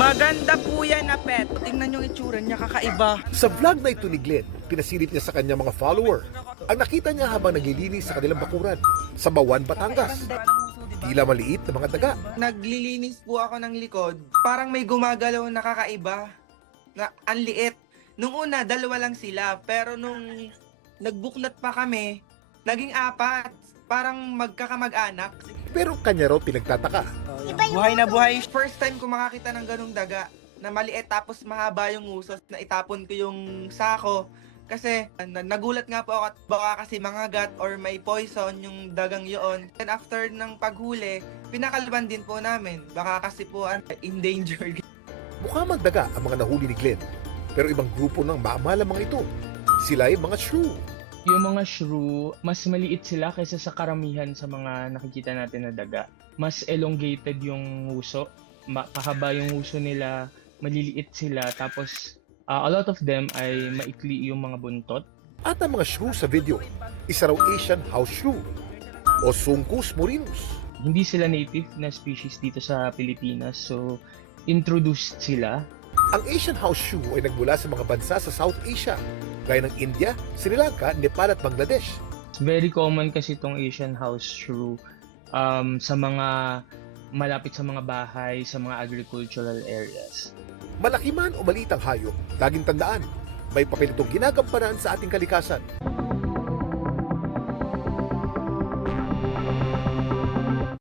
Maganda po yan na pet. Tingnan yung itsura niya, kakaiba. Sa vlog na ito ni Glenn, pinasilip niya sa kanyang mga follower ang nakita niya habang naglilinis sa kanilang bakuran sa Bawan, Batangas. Tila maliit na mga daga. Naglilinis po ako ng likod. Parang may gumagalaw na kakaiba. Na ang liit. Nung una, 2 lang sila. Pero nung nagbuklat pa kami, naging 4. Parang magkakamag-anak. Pero kanya raw pinagtataka. Buhay na buhay. First time ko makakita ng ganung daga na maliit tapos mahaba yung usos na itapon ko yung sako. Kasi nagulat nga po ako at baka kasi mangagat or may poison yung dagang yun. And after ng paghuli, pinakalban din po namin. Baka kasi po endangered. Mukha magdaga ang mga nahuli ni Glenn. Pero ibang grupo ng maamala mga ito. Sila ay mga shrew. Yung mga shrew, mas maliit sila kaysa sa karamihan sa mga nakikita natin na daga. Mas elongated yung huso. Pahaba yung huso nila, maliliit sila. Tapos a lot of them ay maikli yung mga buntot. At ang mga shrew sa video, isa raw Asian house shrew o Suncus murinus. Hindi sila native na species dito sa Pilipinas, so introduced sila. Ang Asian house shrew ay nagmula sa mga bansa sa South Asia, gaya ng India, Sri Lanka, Nepal at Bangladesh. Very common kasi itong Asian house shrew sa mga malapit sa mga bahay, sa mga agricultural areas. Malaki man o maliit ang hayop, laging tandaan, may papel itong ginagampanan sa ating kalikasan.